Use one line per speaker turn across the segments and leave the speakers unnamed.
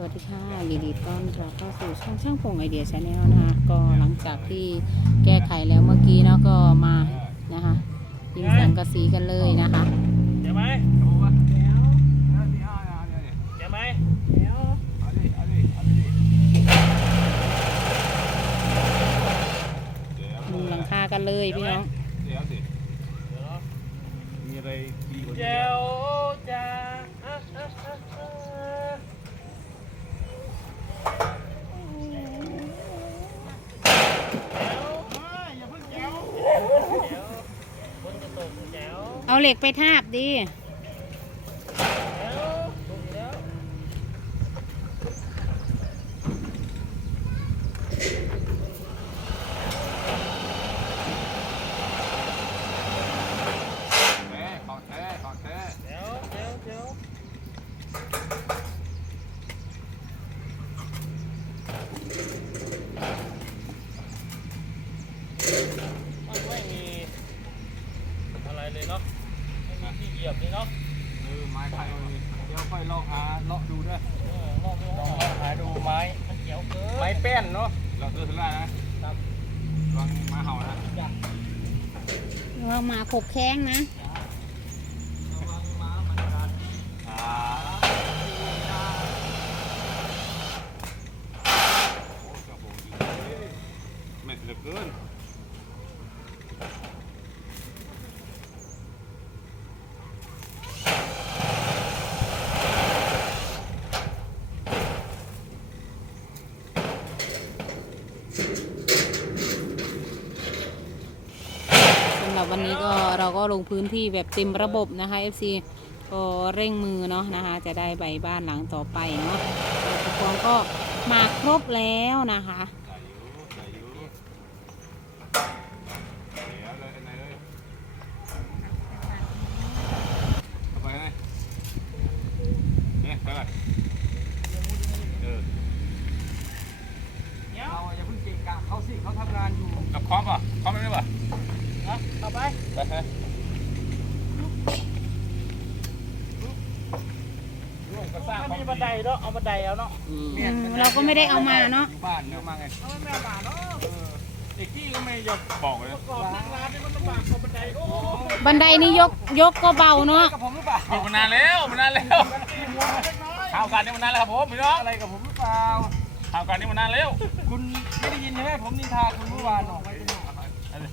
วัสดีค่ะยินดีต้อนรับเข้าสู่ช่างพงไอเดียชาแนลนะคะก็หลังจากที่แก้ไขแล้วเมื่อกี้เนาะก็มานะคะยิงสังกะสีกันเลยนะคะ
เดี๋ยวไหมเดี๋ยวไหม
มุงหลังคากันเลยพี่น้อง
มีอะไรดีกว่านี้
เจ้าจ้า
เอาเหล็กไปทาบดิ
ไม่มีอะไรเลยเนาะไม่มีที่เหยียบเลยเนาะ
ไม้ไผ่เดี๋ยวค่อยลองหาเลาะดูด้วย
ลองหาดูไม้มันเขียวเกิน
ไม้แป้นเนาะเราซื้อได้นะครับลองไม้เห่านะ
เรามาขบแข้งนะ
เม็ดเหลือเกิน
สำหรับวันนี้ก็เราก็ลงพื้นที่แบบเต็มระบบนะคะ FC ก็เร่งมือเนาะนะคะจะได้ใบบ้านหลังต่อไปเนาะอุปกรณ์ก็มาครบแล้วนะคะ
เราอย่าเพิ่งเก่งกะเขาสิเขาทำงานอยู่กับคอมป่ะคอมไม่ได้ป่ะ
นะเอาไปไม่มีบันไดเนาะเอาบันไดเอาเนาะ
เราก็ไม่ได้เอามาเนาะ
บ้านเยอะมากไง
ไม่เอามาเนาะ
เด็กกี้ก็ไม่ยอมบอกเลย
ก่อนนั่งร้านนี่มันลำบากกว่าบันไดโอ้
บันไดนี่ยกก็เบาเนาะ
กับผมหรือเปล่าอยู่มานานแล้วข่าวการนี้มานานแล้วครับผมพี่น้องอะไรกับผมหรือเปล่าข่าวการนี้มานานแล้วคุณไม่ได้ยินใช่ไหมผมนินทาคุณเมื่อวานออกไปที่นู่นมา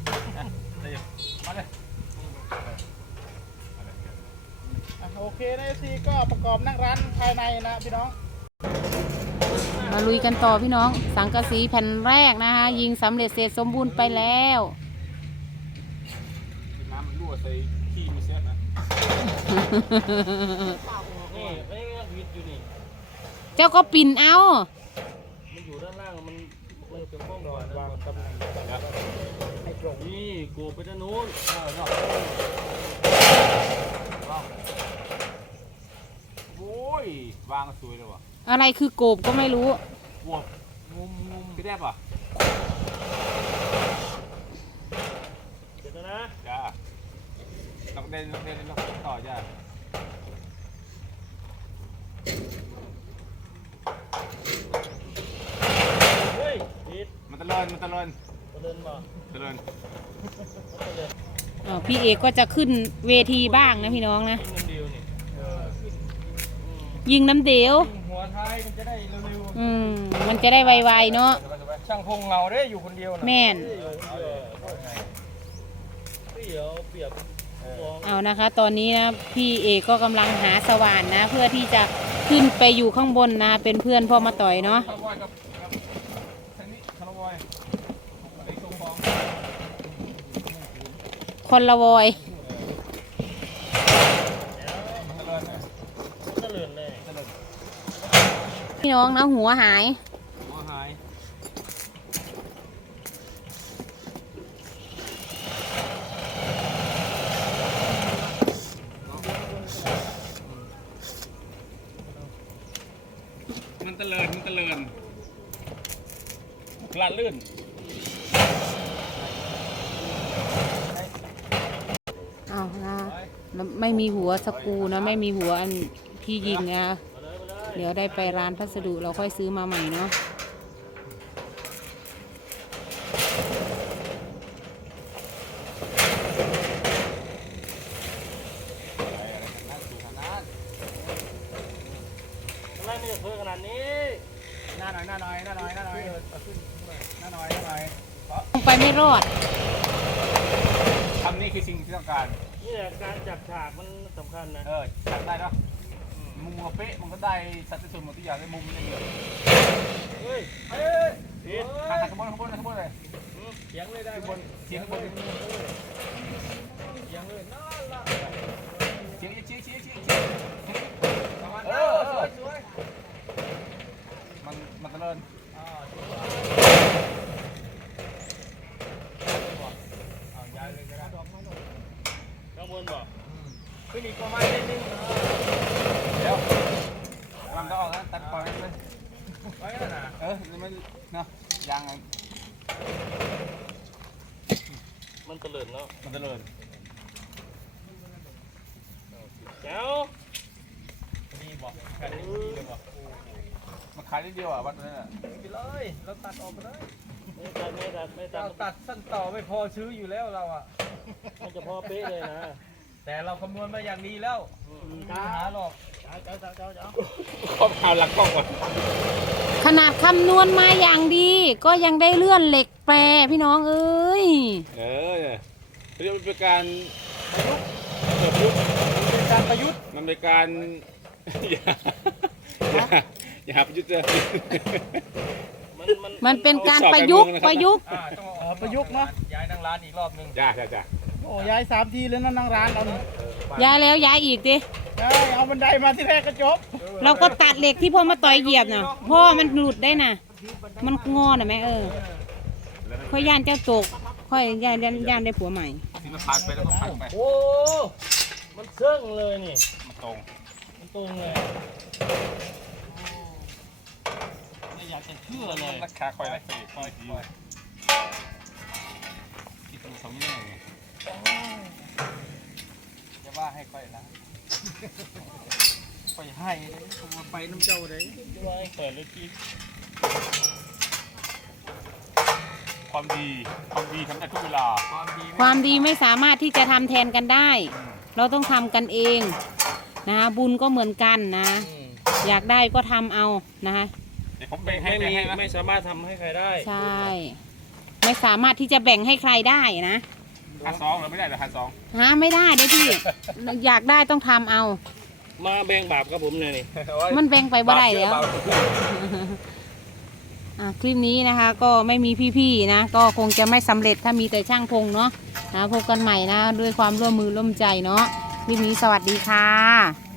เลย
โอเคนะซีก็ประกอบนั่งร้านภายในนะพี่น้อง
มาลุยกันต่อพี่น้องสังกะสีแผ่นแรกนะคะยิงสำเร็จเสร็จสมบูรณ์ไปแล้ว
น้ำมันรั่วใส่ขี้มีเซฟนะ
นี่ไม่ได้วิดอยู่นี่
เจ้าก็ปิ่นเอา
มันอยู่ด้านล่างมันเป็นห้องนอนวางตำแหน่งให้ตรงนี่กูไปด้านนู้น
โอ้ยวางสวยเลยวะ
อะไรคือโกบก็ไม่รู้
วบงุมพี่แดบอ่ะ
เดี๋ยวนะ
จ้าต้องเดินต่อจ้า
เฮ้ยดิด
มันตะเลิน
มาตะเลิน
พี่เอกก็จะขึ้นเวทีบ้างนะพี่น้องนะยิงน้ำเดียว
หัวท้ายมันจะได้เร็ว
มันจะได้ไวๆเนาะ
ช่างพงเราได้อยู่คนเดียวนะ
แม่น
เปียบ
เอานะคะตอนนี้นะพี่เอกก็กำลังหาสว่านนะเพื่อที่จะขึ้นไปอยู่ข้างบนนะเป็นเพื่อนพ่อมาต่อยเนาะคนละวอยพี่น้องนะหัวหาย
มันตะเลินพลาดลื่น
ไม่มีหัวสกูนะไม่มีหัวอันที่ยิงนะเดี๋ยวได้ไปร้านพัสดุเราค่อยซื้อมาใหม่เนาะ
อะไรไม่จะเพิ่มขนาดนี้
หน้าหน่อยหน้าหน่อยหน้าหน่อยหน้าหน่อยหน้าหน่อยหน้าหน่อย
ลงไปไม่รอด
คำนี้คือสิ่งที่ต้องการ
นี่แหละการจับฉากมันสำคัญนะ
ฉากได้เนาะมุมมันเป๊ะมันก็ได้สัดส่วนหมดทุกอย่างในมุมนี่เดียว
เฮ้ยผิด
ข้างบนข้างบนข้างบนเลย
เสียงเลยได้
ข้างบนเสียงข้างบน
เสียงเลยนั่นล่ะ
เสียงชี้สวยมันเจริญ
ย้ายเลยก็ได้ข้างบนบอก
ขึ้นอีกประมาณนิดนึงเดี๋ยวมันก็ออกแล้วตัดปล่อยไปเลย
ไว้กันนะ
มันเนาะยางไง
มันเตลิดเนาะ
มันเจริญ
แจ๋ว
นี่บอกกันนี่เลยบอกมันขายนิดเดียวอ่ะวัดนั้นอ่ะ
ไปเลยเราตัดออกไปเลยไม่ตัด
เราตัดสั้นต่อไม่พอซื้ออยู่แล้วเราอ่ะ
มันจะพอเป๊ะเลยนะ
แต่เราคำนวณมาอย่างดีแล้วไม่มีปัญหาหรอก
เจ้า
ขอข่าวหลักกล้องก่อน
ขนาดคำนวณมาอย่างดี ก็ยังได้เลื่อนเหล็กแปรพี่น้องเอ้ย
เรียกว่าเป็นการประยุกต์
เป็นการประยุทธ์
มันเป็นการอย่าประยุทธ์เลย
มันเป็นการประยุกต์
ทดสอบการเมืองนะครับ
ประยุกต์
ต้องเอาประยุกต์เนาะย้ายนั่งร้านอีกรอบนึง
จ้า
โอ้ย้าย3 ทีแล้วนะนั่งร้านเราเนี่ย
ย้ายแล้วย้ายอีกดิ
เอาบันไดมาที่แรกก็จบ
เราก็ตัดเหล็กที่พ่อมาต่อยเหยียบน่ะพ่อมันหลุดได้น่ะ มันงอน่ะแม่ค่อยย่านเจ้าตก ค่อยย่านได้ผัวใหม่
ที่มันผ่านไปแล้วก็ผ่านไป
โอ้มันเสื่องเลยนี่
มันตรง
มันตรงเลยไม่อยากจะเชื่อเลย
ราคาคอยละสี่คอยทีคิดดูสองนี่ไง
จะว่าให้ค่อยละค่อยให้เลยผมไปน้ำเจ้าเลย
ว่าให้เปิดเลยที่
ความดีทำได้ทุกเวลา
ความดีไม่สามารถที่จะทำแทนกันได้ เราต้องทำกันเองนะคะบุญก็เหมือนกันนะ อยากได้ก็ทำเอานะคะ
เดี๋ยวผมแบ่งให้
ไม่สามารถทำให้ใครได้
ใช่ ไม่สามารถที่จะแบ่งให้ใครได้นะ
1,200เราไม่ได้เหรอ1,200
หาไม่ได้เด้อพี่ อยากได้ต้องทำเอา
มาแบ่งบาปกับผมเลยนี่
มันแบ่งไปบ่ได้แล้ว คลิปนี้นะคะก็ไม่มีพี่ๆนะ ก็คงจะไม่สำเร็จถ้ามีแต่ช่างพงเนาะนะพบกันใหม่นะด้วยความร่วมมือร่วมใจเนาะคลิปนี้สวัสดีค่ะ